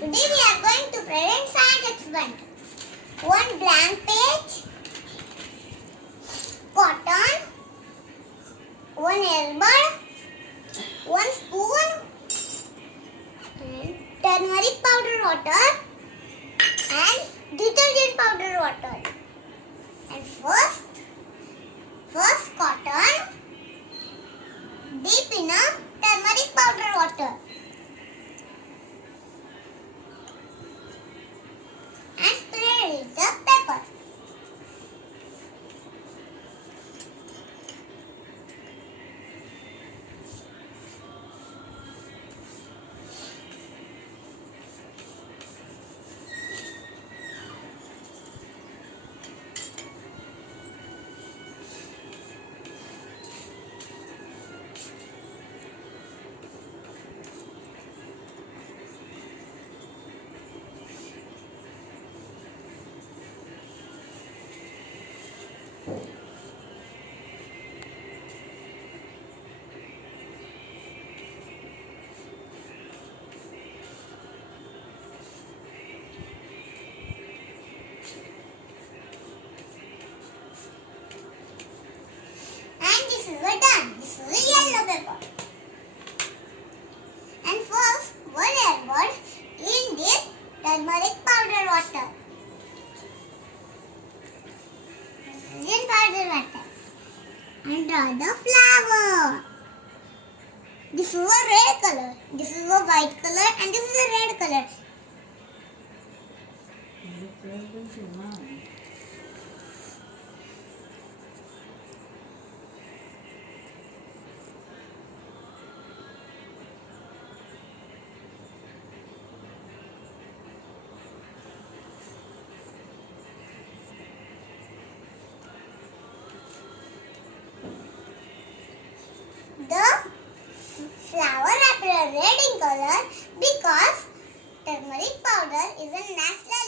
Today we are going to present science experiment. One blank page, cotton, one earbud, one spoon, and turmeric powder water, and detergent powder water. And first cotton, dip in a turmeric powder water. And spread with the pepper. This is done. This is a yellow paper. And first, one earbud in this turmeric powder water. Then powder water. And draw the flower. This is a red color. This is a white color. And this is a red color. The flower appears red in color because turmeric powder is a natural